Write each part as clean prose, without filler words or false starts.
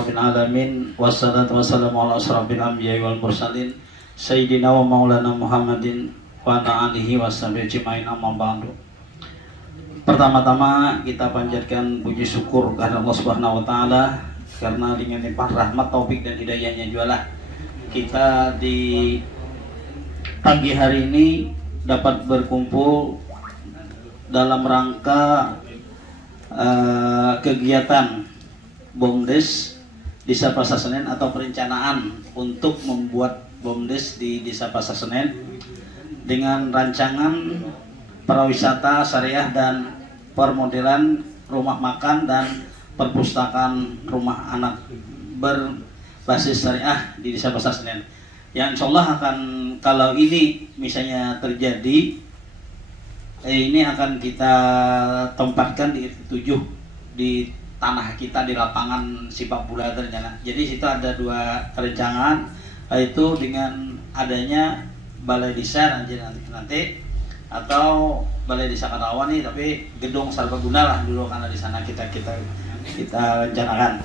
Rabbil alamin wassalatu wassalamu ala asrofil anbiya'i wal mursalin sayyidina wa maulana Muhammadin wa ala alihi washabihi ajmain, amma ba'du. Pertama-tama kita panjatkan puji syukur kepada Allah Subhanahu wa taala karena dengan limpah rahmat, taufik dan hidayahnya jualah kita di pagi hari ini dapat berkumpul dalam rangka kegiatan BOMDes Desa Pasar Senen atau perencanaan untuk membuat BOMDes di Desa Pasar Senen dengan rancangan pariwisata syariah dan permodelan rumah makan dan perpustakaan rumah anak berbasis syariah di Desa Pasar Senen. Yang insya Allah akan, kalau ini misalnya terjadi, ini akan kita tempatkan di 7 di tanah kita di lapangan Sipak Bula ternyata. Jadi situ ada 2 rencangan, yaitu dengan adanya balai desa nanti atau balai desa Karawang nih, tapi gedung serbaguna lah dulu karena di sana kita rencanakan.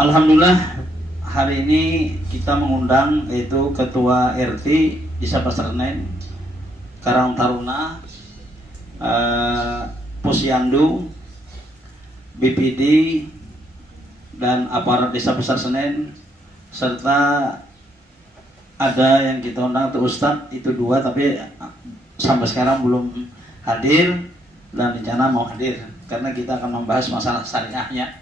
Alhamdulillah hari ini kita mengundang yaitu Ketua RT Desa Pasar Senen, Karang Taruna, Posyandu, BPD, dan aparat Desa Pasar Senen, serta ada yang kita undang untuk Ustadz, itu 2 tapi sampai sekarang belum hadir dan rencana mau hadir karena kita akan membahas masalah syariahnya.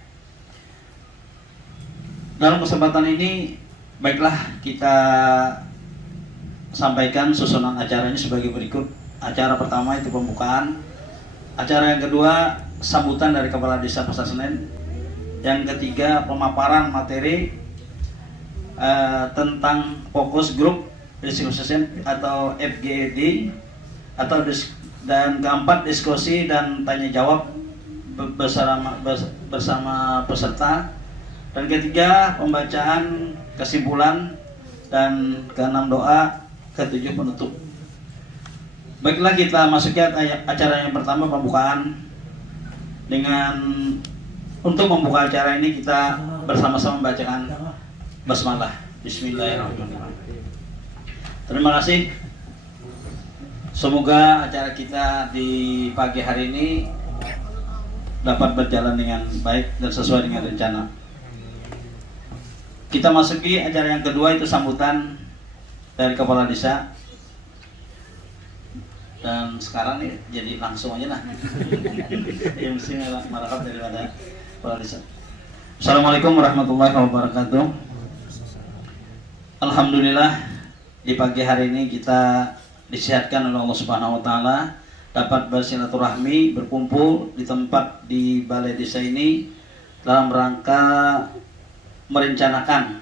Dalam kesempatan ini baiklah kita sampaikan susunan acaranya sebagai berikut. Acara pertama itu pembukaan. Acara yang kedua sambutan dari Kepala Desa Pasar Senen. Yang ketiga pemaparan materi tentang fokus grup risiko sesen atau FGD dan keempat diskusi dan tanya jawab bersama peserta, dan ketiga pembacaan kesimpulan, dan keenam doa, ketujuh penutup. Baiklah kita masuki acara yang pertama, pembukaan. Untuk membuka acara ini kita bersama-sama membacakan basmalah. Bismillahirrahmanirrahim. Terima kasih. Semoga acara kita di pagi hari ini dapat berjalan dengan baik dan sesuai dengan rencana. Kita masuki acara yang kedua, itu sambutan dari Kepala Desa. Dan sekarang nih jadi langsung aja lah. Yang mesti marahab daripada Kepala Desa. Assalamualaikum warahmatullahi wabarakatuh. Alhamdulillah di pagi hari ini kita disehatkan oleh Allah Subhanahu wa taala dapat bersilaturahmi, berkumpul di tempat di balai desa ini dalam rangka merencanakan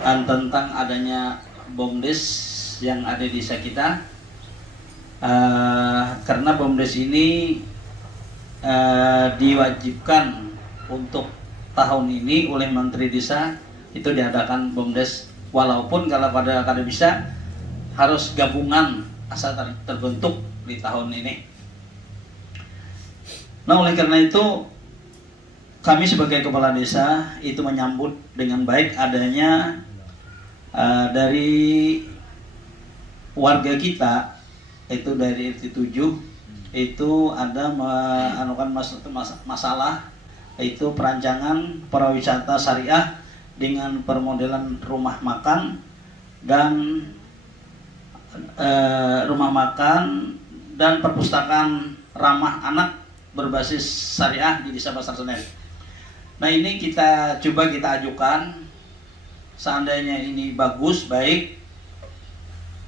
tentang adanya BOMDes yang ada di desa kita. Karena BOMDes ini diwajibkan untuk tahun ini oleh Menteri Desa itu diadakan BOMDes, walaupun kalau pada bisa harus gabungan asal terbentuk di tahun ini. Nah, oleh karena itu kami sebagai Kepala Desa itu menyambut dengan baik adanya dari warga kita, itu dari RT 7 itu ada masalah yaitu perancangan pariwisata syariah dengan permodelan rumah makan dan perpustakaan ramah anak berbasis syariah di Desa Pasar Senen. Nah, ini kita ajukan, seandainya ini bagus, baik,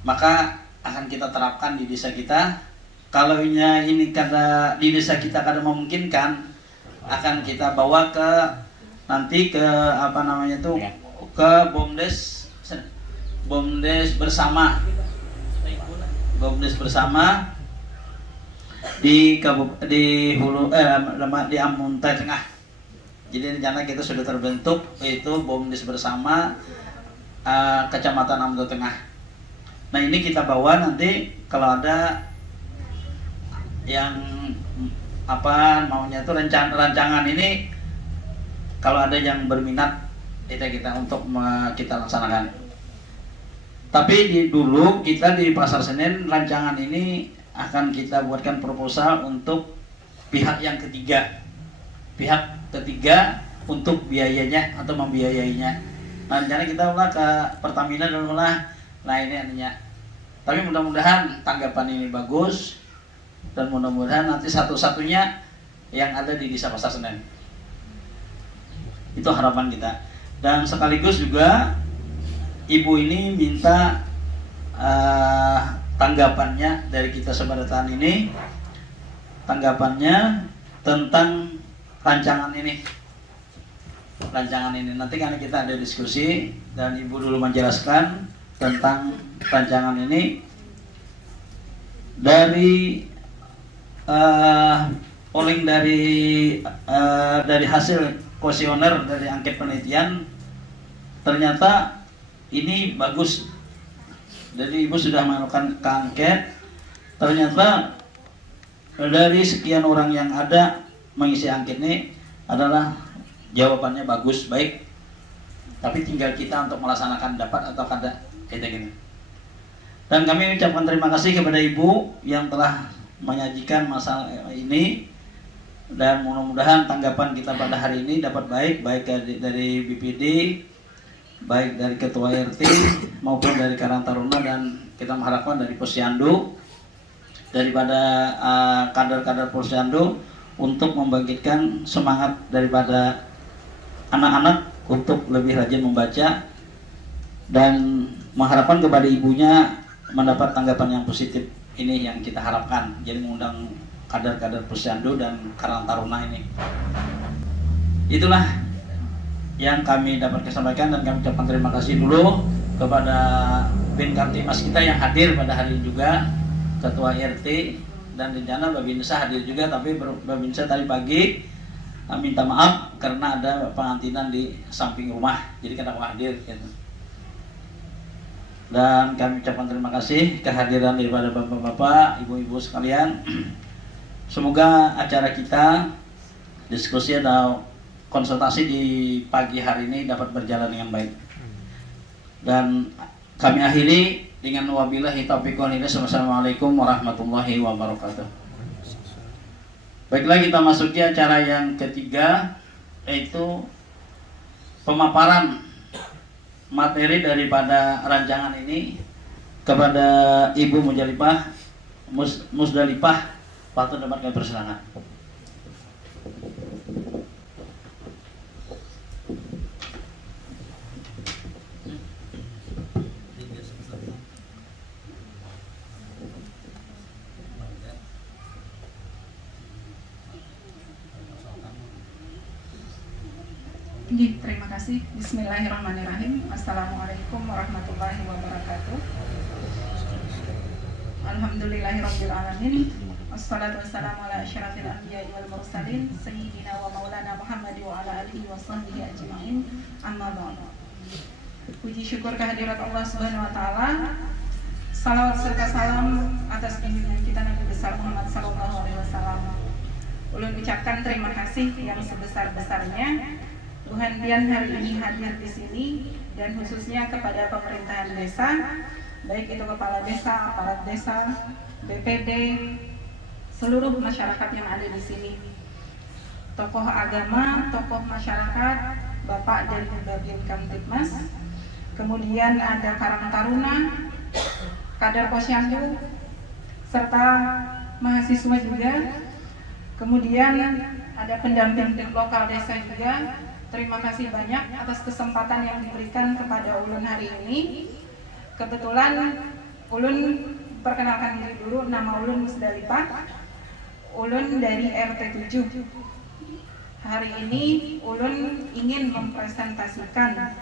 maka akan kita terapkan di desa kita. Kalau ini karena di desa kita kada memungkinkan, akan kita bawa ke nanti ke ke BOMDes bersama di Amuntai Tengah. Jadi rencana kita sudah terbentuk, yaitu BOMDes bersama Kecamatan Amuntai Tengah. Nah, ini kita bawa nanti kalau ada yang apa maunya itu rancangan ini kalau ada yang berminat kita untuk kita laksanakan. Tapi dulu kita di Pasar Senen rancangan ini akan kita buatkan proposal untuk pihak yang ketiga. Pihak ketiga untuk biayanya atau membiayainya. Nah, rencana kita ulah ke Pertamina dan ulah ini artinya. Tapi mudah-mudahan tanggapan ini bagus dan mudah-mudahan nanti satu-satunya yang ada di Desa Pasar Senen. Itu harapan kita. Dan sekaligus juga ibu ini minta tanggapannya dari kita Sebadatan ini, tanggapannya tentang rancangan ini. Nanti karena kita ada diskusi dan ibu dulu menjelaskan tentang rancangan ini dari polling dari hasil kuesioner dari angket penelitian, ternyata ini bagus. Jadi ibu sudah melakukan angket, ternyata dari sekian orang yang ada mengisi angket ini adalah jawabannya bagus, baik. Tapi tinggal kita untuk melaksanakan dapat atau kada, kayak gini. Dan kami ucapkan terima kasih kepada ibu yang telah menyajikan masalah ini. Dan mudah-mudahan tanggapan kita pada hari ini dapat baik dari BPD, baik dari Ketua RT maupun dari Karang Taruna, dan kita mengharapkan dari Posyandu, daripada kader-kader Posyandu untuk membangkitkan semangat daripada anak-anak untuk lebih rajin membaca dan mengharapkan kepada ibunya mendapat tanggapan yang positif. Ini yang kita harapkan. Jadi mengundang kader-kader Posyandu dan Karang Taruna ini. Itulah yang kami dapat sampaikan, dan kami ucapkan terima kasih dulu kepada Bin Kamtimas kita yang hadir pada hari ini juga, Ketua RT, dan rencana Babinsa hadir juga, tapi Babinsa tadi pagi minta maaf karena ada pengantinan di samping rumah, jadi kada hadir gitu. Dan kami ucapkan terima kasih kehadiran daripada bapak-bapak, ibu-ibu sekalian. Semoga acara kita, diskusi atau konsultasi di pagi hari ini dapat berjalan dengan baik. Dan kami akhiri dengan wabillahi taufiq wal hidayah. Wassalamualaikum warahmatullahi wabarakatuh. Baiklah, kita masuki acara yang ketiga, yaitu pemaparan materi daripada rancangan ini kepada Ibu Musdalifah. Waktu dapat kami persilakan. Terima kasih. Bismillahirrahmanirrahim. Assalamualaikum warahmatullahi wabarakatuh. Alhamdulillahirabbil alamin. Wassalatu wassalamu ala asyrafil anbiya'i wal mursalin sayyidina wa maulana Muhammad wa ala alihi wa sahbihi ajma'in. Amma ba'du. Puji syukur kehadirat Allah Subhanahu wa taala. Salawat serta salam atas junjungan kita Nabi besar Muhammad sallallahu alaihi wasallam. Ulun ucapkan terima kasih yang sebesar-besarnya Tuhan Pian hari ini hadir di sini, dan khususnya kepada pemerintahan desa, baik itu kepala desa, aparat desa, BPD, seluruh masyarakat yang ada di sini, tokoh agama, tokoh masyarakat, Bapak dari Babin Kamtibmas, kemudian ada Karang Taruna, kader Posyandu, serta mahasiswa juga, kemudian ada pendamping lokal desa juga. Terima kasih banyak atas kesempatan yang diberikan kepada ulun hari ini. Kebetulan ulun perkenalkan diri dulu, nama ulun Musdalifah. Ulun dari RT 7. Hari ini ulun ingin mempresentasikan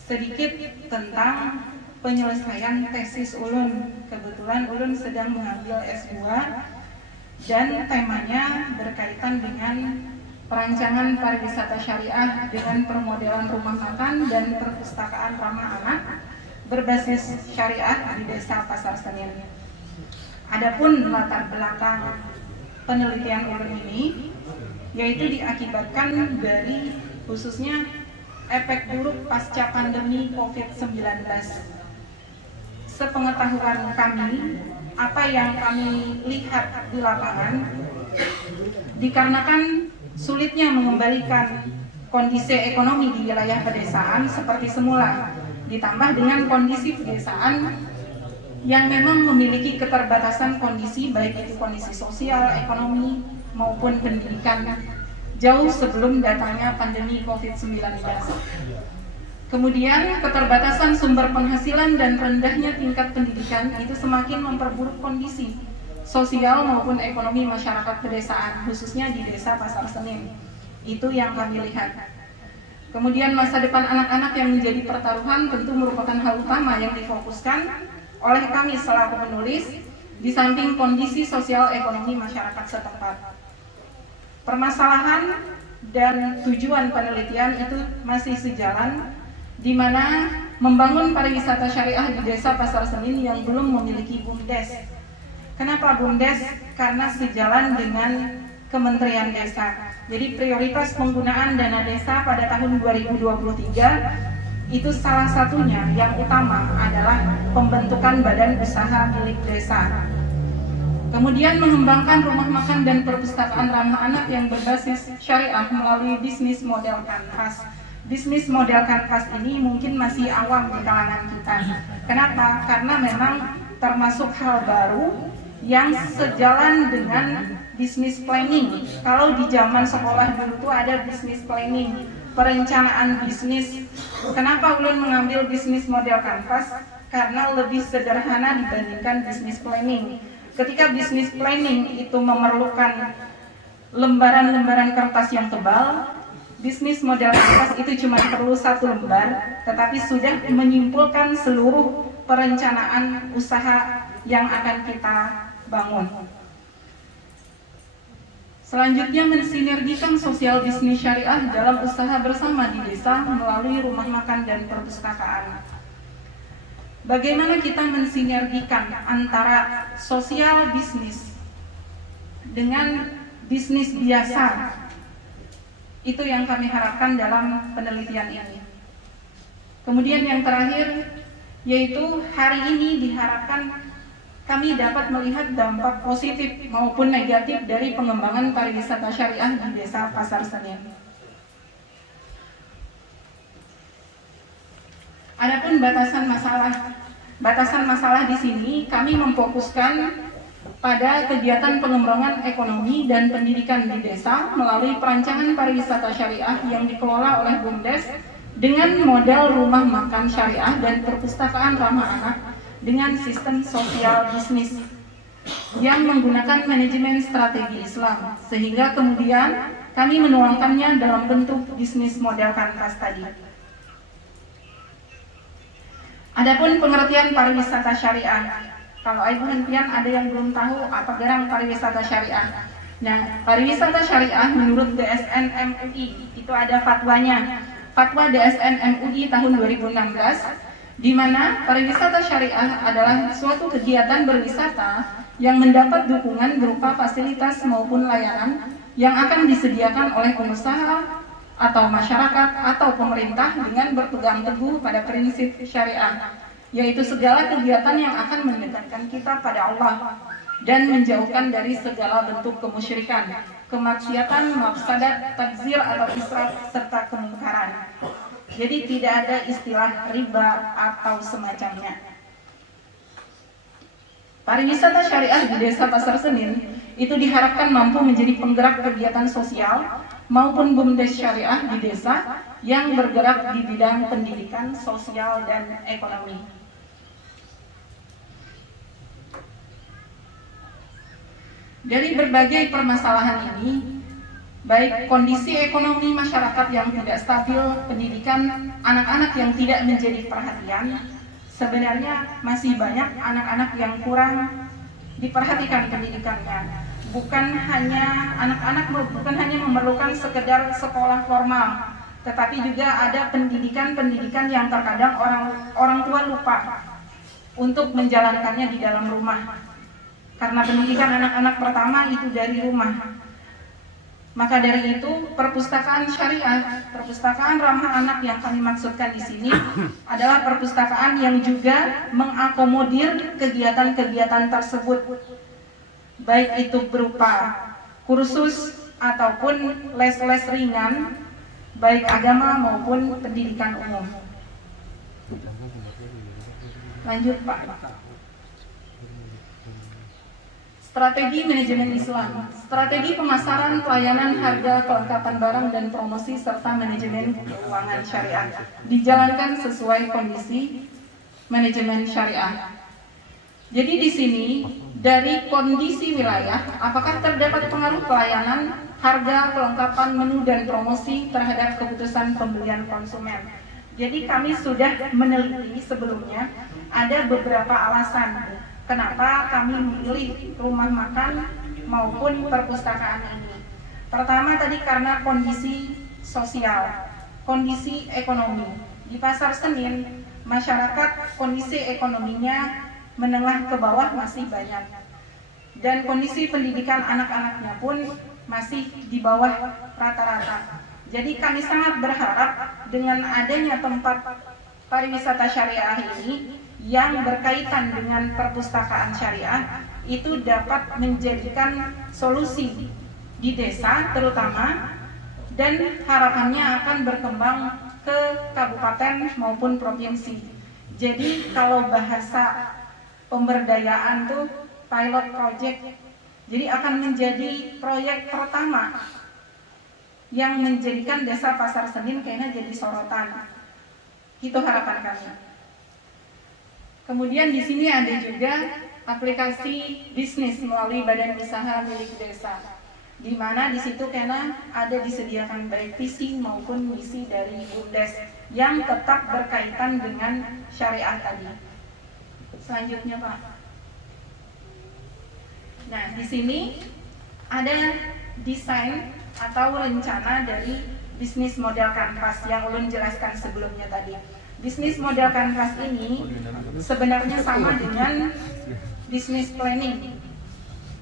sedikit tentang penyelesaian tesis ulun. Kebetulan ulun sedang mengambil S2 dan temanya berkaitan dengan perancangan pariwisata syariah dengan permodelan rumah makan dan perpustakaan ramah anak berbasis syariah di Desa Pasar Senen. Adapun latar belakang penelitian ulun ini, yaitu diakibatkan dari khususnya efek buruk pasca pandemi COVID-19. Sepengetahuan kami, apa yang kami lihat di lapangan, dikarenakan sulitnya mengembalikan kondisi ekonomi di wilayah pedesaan seperti semula, ditambah dengan kondisi pedesaan yang memang memiliki keterbatasan kondisi, baik itu kondisi sosial, ekonomi, maupun pendidikan, jauh sebelum datangnya pandemi COVID-19. Kemudian keterbatasan sumber penghasilan dan rendahnya tingkat pendidikan itu semakin memperburuk kondisi sosial maupun ekonomi masyarakat pedesaan, khususnya di desa Pasar Senin. Itu yang kami lihat. Kemudian masa depan anak-anak yang menjadi pertaruhan tentu merupakan hal utama yang difokuskan oleh kami selaku penulis, di samping kondisi sosial ekonomi masyarakat setempat. Permasalahan dan tujuan penelitian itu masih sejalan, di mana membangun pariwisata syariah di desa Pasar Senin yang belum memiliki BUMDes. Kenapa BUMDes? Karena sejalan dengan Kementerian Desa. Jadi prioritas penggunaan dana desa pada tahun 2023 itu salah satunya yang utama adalah pembentukan badan usaha milik desa. Kemudian mengembangkan rumah makan dan perpustakaan ramah anak yang berbasis syariah melalui bisnis model kanvas. Bisnis model kanvas ini mungkin masih awam di kalangan kita. Kenapa? Karena memang termasuk hal baru yang sejalan dengan bisnis planning. Kalau di zaman sekolah dulu tuh ada bisnis planning, perencanaan bisnis. Kenapa ulun mengambil bisnis model kanvas? Karena lebih sederhana dibandingkan bisnis planning. Ketika bisnis planning itu memerlukan lembaran-lembaran kertas yang tebal, bisnis model kanvas itu cuma perlu 1 lembar, tetapi sudah menyimpulkan seluruh perencanaan usaha yang akan kita bangun. Selanjutnya, mensinergikan sosial bisnis syariah dalam usaha bersama di desa melalui rumah makan dan perpustakaan. Bagaimana kita mensinergikan antara sosial bisnis dengan bisnis biasa? Itu yang kami harapkan dalam penelitian ini. Kemudian yang terakhir, yaitu hari ini diharapkan kami dapat melihat dampak positif maupun negatif dari pengembangan pariwisata syariah di desa Pasar Senin. Adapun batasan masalah di sini kami memfokuskan pada kegiatan pengembangan ekonomi dan pendidikan di desa melalui perancangan pariwisata syariah yang dikelola oleh BUMDes dengan model rumah makan syariah dan perpustakaan ramah anak dengan sistem sosial bisnis yang menggunakan manajemen strategi Islam, sehingga kemudian kami menuangkannya dalam bentuk bisnis model kanvas tadi. Adapun pengertian pariwisata syariah, kalau ibu hentian ada yang belum tahu apa gerang pariwisata syariah. Nah, pariwisata syariah menurut DSN MUI itu ada fatwanya, fatwa DSN MUI tahun 2016, di mana pariwisata syariah adalah suatu kegiatan berwisata yang mendapat dukungan berupa fasilitas maupun layanan yang akan disediakan oleh pengusaha atau masyarakat atau pemerintah dengan berpegang teguh pada prinsip syariah, yaitu segala kegiatan yang akan mendekatkan kita pada Allah dan menjauhkan dari segala bentuk kemusyrikan, kemaksiatan, mafsadat, takzir atau israf serta kemungkaran. Jadi tidak ada istilah riba atau semacamnya. Pariwisata syariah di desa Pasar Senin itu diharapkan mampu menjadi penggerak kegiatan sosial maupun BUMDes syariah di desa yang bergerak di bidang pendidikan, sosial, dan ekonomi. Dari berbagai permasalahan ini, baik kondisi ekonomi masyarakat yang tidak stabil, pendidikan anak-anak yang tidak menjadi perhatian, sebenarnya masih banyak anak-anak yang kurang diperhatikan pendidikannya. Bukan hanya memerlukan sekedar sekolah formal, tetapi juga ada pendidikan yang terkadang orang tua lupa untuk menjalankannya di dalam rumah. Karena pendidikan anak-anak pertama itu dari rumah. Maka dari itu, perpustakaan syariah, perpustakaan ramah anak yang kami maksudkan di sini adalah perpustakaan yang juga mengakomodir kegiatan-kegiatan tersebut, baik itu berupa kursus ataupun les-les ringan, baik agama maupun pendidikan umum. Lanjut Pak. Strategi manajemen Islam, strategi pemasaran, pelayanan, harga, kelengkapan barang, dan promosi, serta manajemen keuangan syariah dijalankan sesuai kondisi manajemen syariah. Jadi di sini dari kondisi wilayah, apakah terdapat pengaruh pelayanan, harga, kelengkapan, menu, dan promosi terhadap keputusan pembelian konsumen. Jadi kami sudah meneliti sebelumnya ada beberapa alasan kenapa kami memilih rumah makan maupun perpustakaan ini. Pertama tadi karena kondisi sosial, kondisi ekonomi. Di Pasar Senen, masyarakat kondisi ekonominya menengah ke bawah masih banyak. Dan kondisi pendidikan anak-anaknya pun masih di bawah rata-rata. Jadi kami sangat berharap dengan adanya tempat pariwisata syariah ini yang berkaitan dengan perpustakaan syariah itu dapat menjadikan solusi di desa terutama, dan harapannya akan berkembang ke kabupaten maupun provinsi. Jadi kalau bahasa pemberdayaan tuh pilot project, jadi akan menjadi proyek pertama yang menjadikan desa Pasar Senen kayaknya jadi sorotan. Itu harapan kami. Kemudian di sini ada juga aplikasi bisnis melalui badan usaha milik desa, di mana di situ karena ada disediakan baik visi maupun misi dari BUMDes yang tetap berkaitan dengan syariah tadi. Selanjutnya Pak. Nah di sini ada desain atau rencana dari bisnis model kanvas yang ulun jelaskan sebelumnya tadi. Bisnis model kanvas ini sebenarnya sama dengan bisnis planning.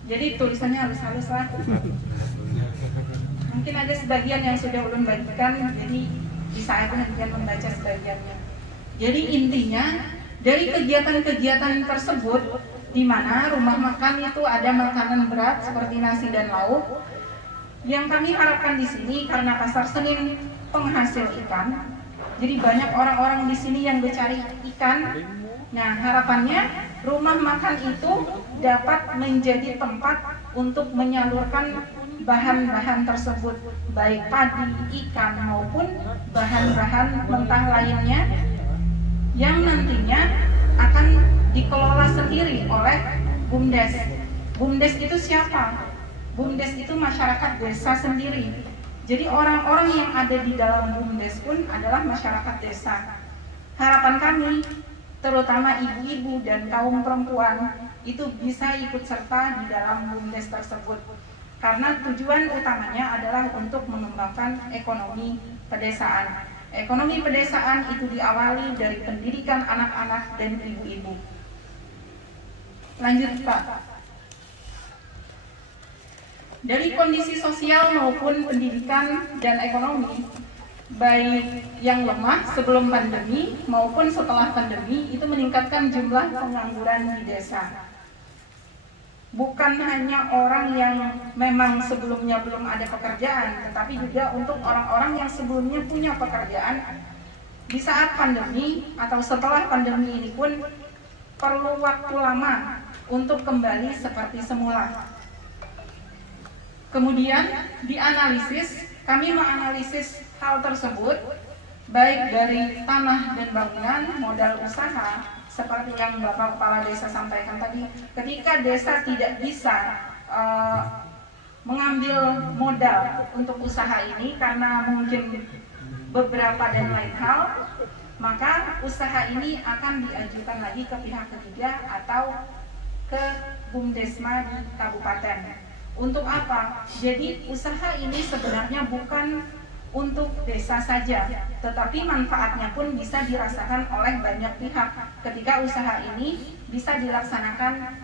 Jadi tulisannya halus-halus lah. Mungkin ada sebagian yang sudah ulun bagikan, jadi bisa aja kalian membaca sebagiannya. Jadi intinya dari kegiatan-kegiatan tersebut, di mana rumah makan itu ada makanan berat seperti nasi dan lauk. Yang kami harapkan di sini karena Pasar Senen penghasil ikan. Jadi banyak orang-orang di sini yang mencari ikan. Nah, harapannya rumah makan itu dapat menjadi tempat untuk menyalurkan bahan-bahan tersebut, baik padi, ikan maupun bahan-bahan mentah lainnya yang nantinya akan dikelola sendiri oleh BUMDes. BUMDes itu siapa? BUMDes itu masyarakat desa sendiri. Jadi orang-orang yang ada di dalam BUMDes pun adalah masyarakat desa. Harapan kami, terutama ibu-ibu dan kaum perempuan, itu bisa ikut serta di dalam BUMDes tersebut. Karena tujuan utamanya adalah untuk mengembangkan ekonomi pedesaan. Ekonomi pedesaan itu diawali dari pendidikan anak-anak dan ibu-ibu. Lanjut Pak. Dari kondisi sosial maupun pendidikan dan ekonomi, baik yang lemah sebelum pandemi maupun setelah pandemi, itu meningkatkan jumlah pengangguran di desa. Bukan hanya orang yang memang sebelumnya belum ada pekerjaan, tetapi juga untuk orang-orang yang sebelumnya punya pekerjaan, di saat pandemi atau setelah pandemi ini pun perlu waktu lama untuk kembali seperti semula. Kemudian dianalisis, kami menganalisis hal tersebut baik dari tanah dan bangunan, modal usaha, seperti yang Bapak Kepala Desa sampaikan tadi. Ketika desa tidak bisa mengambil modal untuk usaha ini karena mungkin beberapa dan lain hal, maka usaha ini akan diajukan lagi ke pihak ketiga atau ke BUMDesma di kabupaten. Untuk apa? Jadi usaha ini sebenarnya bukan untuk desa saja, tetapi manfaatnya pun bisa dirasakan oleh banyak pihak ketika usaha ini bisa dilaksanakan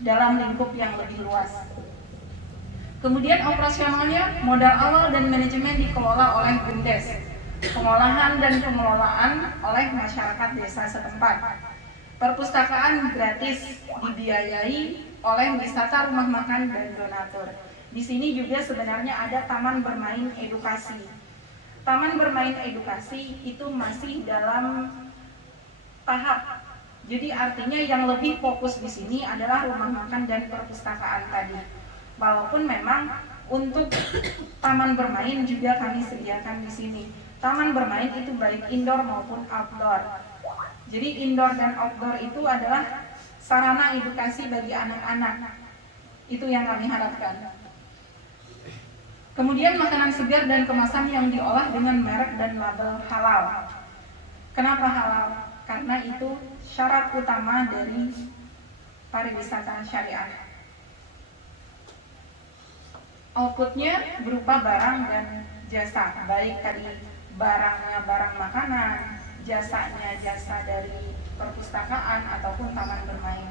dalam lingkup yang lebih luas. Kemudian operasionalnya, modal awal dan manajemen dikelola oleh BUMDes, pengolahan dan pengelolaan oleh masyarakat desa setempat. Perpustakaan gratis dibiayai oleh wisata rumah makan dan donatur. Di sini juga sebenarnya ada taman bermain edukasi. Taman bermain edukasi itu masih dalam tahap. Jadi artinya yang lebih fokus di sini adalah rumah makan dan perpustakaan tadi. Walaupun memang untuk taman bermain juga kami sediakan di sini. Taman bermain itu baik indoor maupun outdoor. Jadi indoor dan outdoor itu adalah sarana edukasi bagi anak-anak. Itu yang kami harapkan. Kemudian makanan segar dan kemasan yang diolah dengan merek dan label halal. Kenapa halal? Karena itu syarat utama dari pariwisata syariah. Outputnya berupa barang dan jasa, baik tadi barangnya barang makanan, jasanya jasa dari perpustakaan ataupun taman bermain.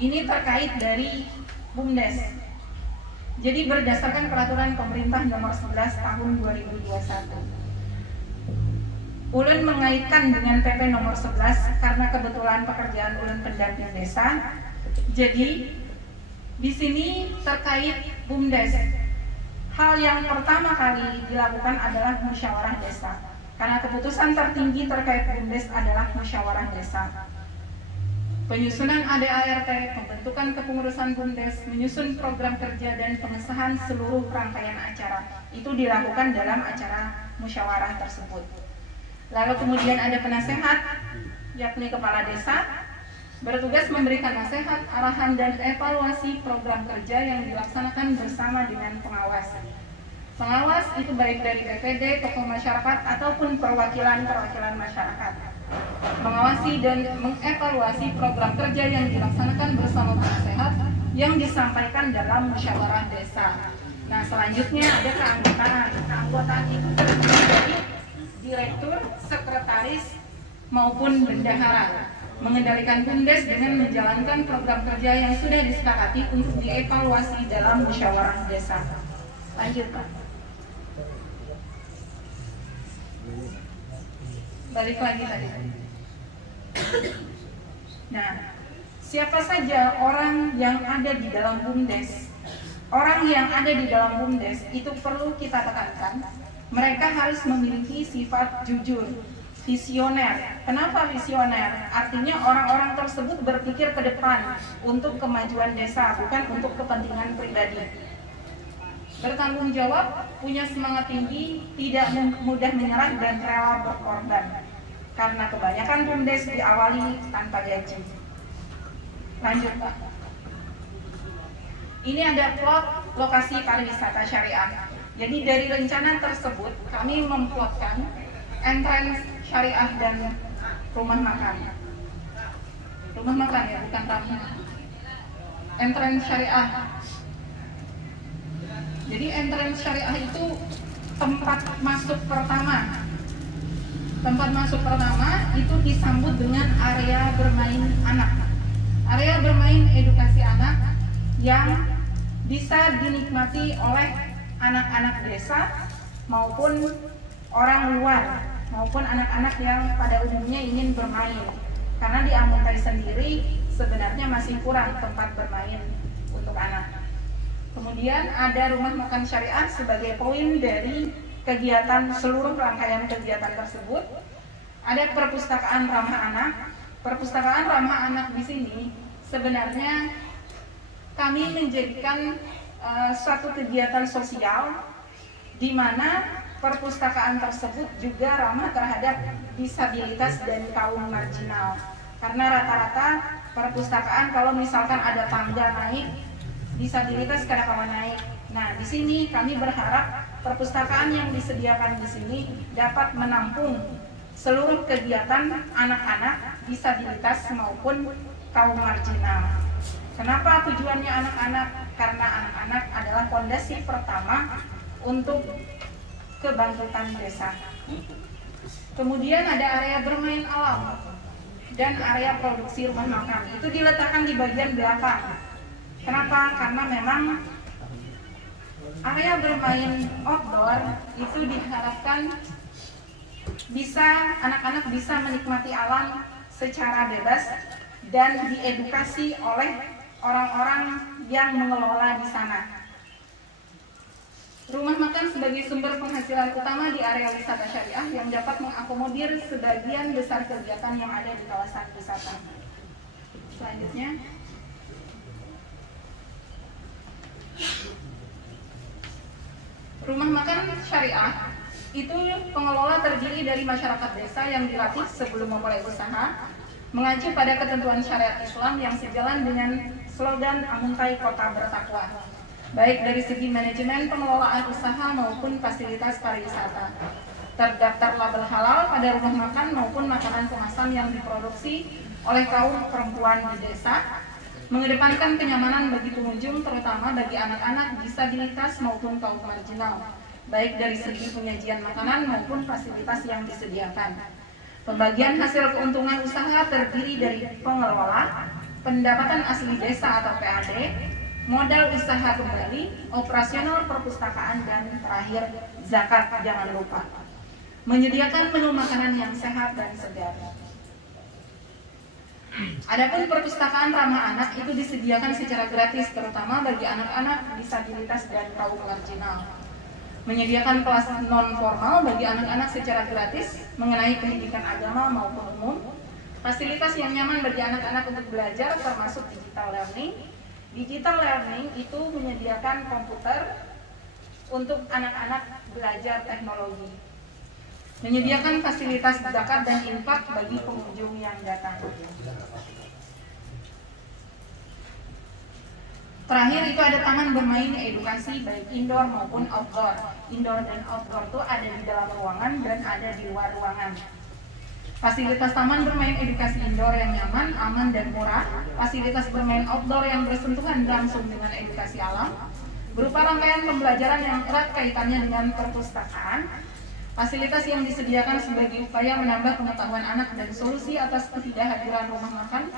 Ini terkait dari BUMDes. Jadi berdasarkan peraturan pemerintah nomor 11 tahun 2021. Ulun mengaitkan dengan PP nomor 11 karena kebetulan pekerjaan ulun pendamping desa. Jadi di sini terkait BUMDes, hal yang pertama kali dilakukan adalah musyawarah desa. Karena keputusan tertinggi terkait BUMDes adalah musyawarah desa. Penyusunan ADART, pembentukan kepengurusan BUMDes, menyusun program kerja dan pengesahan seluruh rangkaian acara itu dilakukan dalam acara musyawarah tersebut. Lalu kemudian ada penasehat, yakni kepala desa, bertugas memberikan nasihat, arahan, dan evaluasi program kerja yang dilaksanakan bersama dengan pengawas. Pengawas itu baik dari BPD, tokoh masyarakat, ataupun perwakilan-perwakilan masyarakat. Mengawasi dan mengevaluasi program kerja yang dilaksanakan bersama penasehat yang disampaikan dalam musyawarah desa. Nah, selanjutnya ada keanggotaan. Keanggotaan itu terdiri dari direktur, sekretaris, maupun bendahara. Mengendalikan BUMDes dengan menjalankan program kerja yang sudah disepakati untuk dievaluasi dalam musyawarah desa. Lanjut, Pak. Balik lagi tadi. Nah, siapa saja orang yang ada di dalam BUMDes? Orang yang ada di dalam BUMDes itu perlu kita tekankan, mereka harus memiliki sifat jujur, visioner. Kenapa visioner? Artinya orang-orang tersebut berpikir ke depan untuk kemajuan desa, bukan untuk kepentingan pribadi. Bertanggung jawab, punya semangat tinggi, tidak mudah menyerah dan rela berkorban. Karena kebanyakan BUMDes diawali tanpa gaji. Lanjut, Pak. Ini ada plot lokasi pariwisata syariah. Jadi dari rencana tersebut kami memplotkan entrance syariah dan rumah makan. Rumah makan ya, bukan ramah. Entrance syariah. Jadi entrance syariah itu tempat masuk pertama. Tempat masuk pertama itu disambut dengan area bermain anak. Area bermain edukasi anak yang bisa dinikmati oleh anak-anak desa maupun orang luar, maupun anak-anak yang pada umumnya ingin bermain. Karena di Amuntai sendiri sebenarnya masih kurang tempat bermain untuk anak. Kemudian ada rumah makan syariah sebagai poin dari kegiatan, seluruh rangkaian kegiatan tersebut. Ada perpustakaan ramah anak. Perpustakaan ramah anak di sini sebenarnya kami menjadikan suatu kegiatan sosial di mana perpustakaan tersebut juga ramah terhadap disabilitas dan kaum marginal. Karena rata-rata perpustakaan kalau misalkan ada tangga naik, disabilitas kadang-kadang naik. Nah, di sini kami berharap perpustakaan yang disediakan di sini dapat menampung seluruh kegiatan anak-anak disabilitas maupun kaum marginal. Kenapa tujuannya anak-anak? Karena anak-anak adalah fondasi pertama untuk kebangkitan desa. Kemudian ada area bermain alam. dan area produksi rumah makan. Itu diletakkan di bagian belakang. Kenapa? Karena memang area bermain outdoor itu diharapkan bisa anak-anak bisa menikmati alam secara bebas dan diedukasi oleh orang-orang yang mengelola di sana. Rumah makan sebagai sumber penghasilan utama di area wisata syariah yang dapat mengakomodir sebagian besar kegiatan yang ada di kawasan wisata. Selanjutnya, rumah makan syariah itu pengelola terdiri dari masyarakat desa yang dilatih sebelum memulai usaha, mengacu pada ketentuan syariat Islam yang sejalan dengan slogan Amuntai Kota Bertakwa, baik dari segi manajemen pengelolaan usaha maupun fasilitas pariwisata. Terdaftar label halal pada rumah makan maupun makanan kemasan yang diproduksi oleh kaum perempuan di desa, mengedepankan kenyamanan bagi pengunjung terutama bagi anak-anak disabilitas maupun kaum marginal, baik dari segi penyajian makanan maupun fasilitas yang disediakan. Pembagian hasil keuntungan usaha terdiri dari pengelola, pendapatan asli desa atau PAD, modal usaha kembali, operasional perpustakaan, dan terakhir zakat jangan lupa. Menyediakan menu makanan yang sehat dan segar. Adapun perpustakaan ramah anak itu disediakan secara gratis terutama bagi anak-anak disabilitas dan kaum marginal. Menyediakan kelas non formal bagi anak-anak secara gratis mengenai pendidikan agama maupun umum. Fasilitas yang nyaman bagi anak-anak untuk belajar termasuk digital learning. Digital learning itu menyediakan komputer untuk anak-anak belajar teknologi. Menyediakan fasilitas zakat dan infak bagi pengunjung yang datang. Terakhir itu ada taman bermain edukasi baik indoor maupun outdoor. Indoor dan outdoor itu ada di dalam ruangan dan ada di luar ruangan. Fasilitas taman bermain edukasi indoor yang nyaman, aman, dan murah. Fasilitas bermain outdoor yang bersentuhan langsung dengan edukasi alam. Berupa rangkaian pembelajaran yang erat kaitannya dengan perpustakaan. Fasilitas yang disediakan sebagai upaya menambah pengetahuan anak dan solusi atas ketidakhadiran rumah makan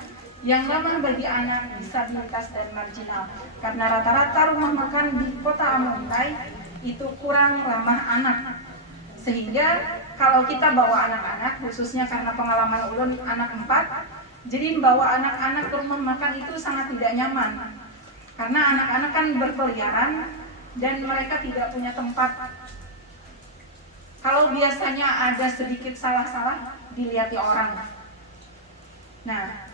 yang ramah bagi anak disabilitas dan marginal. Karena rata-rata rumah makan di kota Amuntai itu kurang ramah anak. Sehingga kalau kita bawa anak-anak, khususnya karena pengalaman ulun anak 4, jadi membawa anak-anak ke rumah makan itu sangat tidak nyaman. Karena anak-anak kan berkeliaran dan mereka tidak punya tempat. Kalau biasanya ada sedikit salah-salah, dilihati orang. Nah,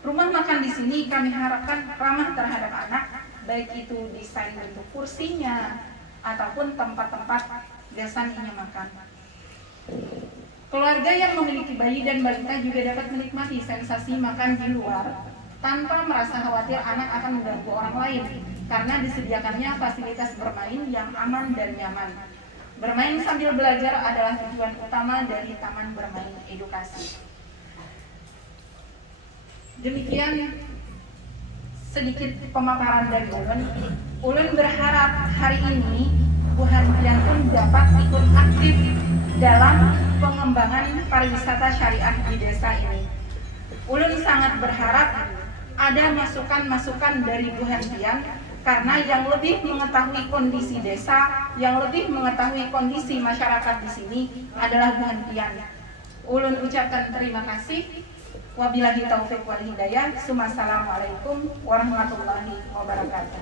rumah makan di sini kami harapkan ramah terhadap anak, baik itu desain bentuk kursinya ataupun tempat-tempat biasanya makan. Keluarga yang memiliki bayi dan balita juga dapat menikmati sensasi makan di luar tanpa merasa khawatir anak akan mengganggu orang lain, karena disediakannya fasilitas bermain yang aman dan nyaman. Bermain sambil belajar adalah tujuan utama dari taman bermain edukasi. Demikian sedikit pemaparan dari Ulun. Ulun berharap hari ini Bu Hardian pun dapat ikut aktif dalam pengembangan pariwisata syariah di desa ini. Ulun sangat berharap ada masukan-masukan dari Bu Hardian, karena yang lebih mengetahui kondisi desa, yang lebih mengetahui kondisi masyarakat di sini adalah Bu Hardian. Ulun ucapkan terima kasih. Wabillahi taufiq wal hidayah. Assalamualaikum warahmatullahi wabarakatuh.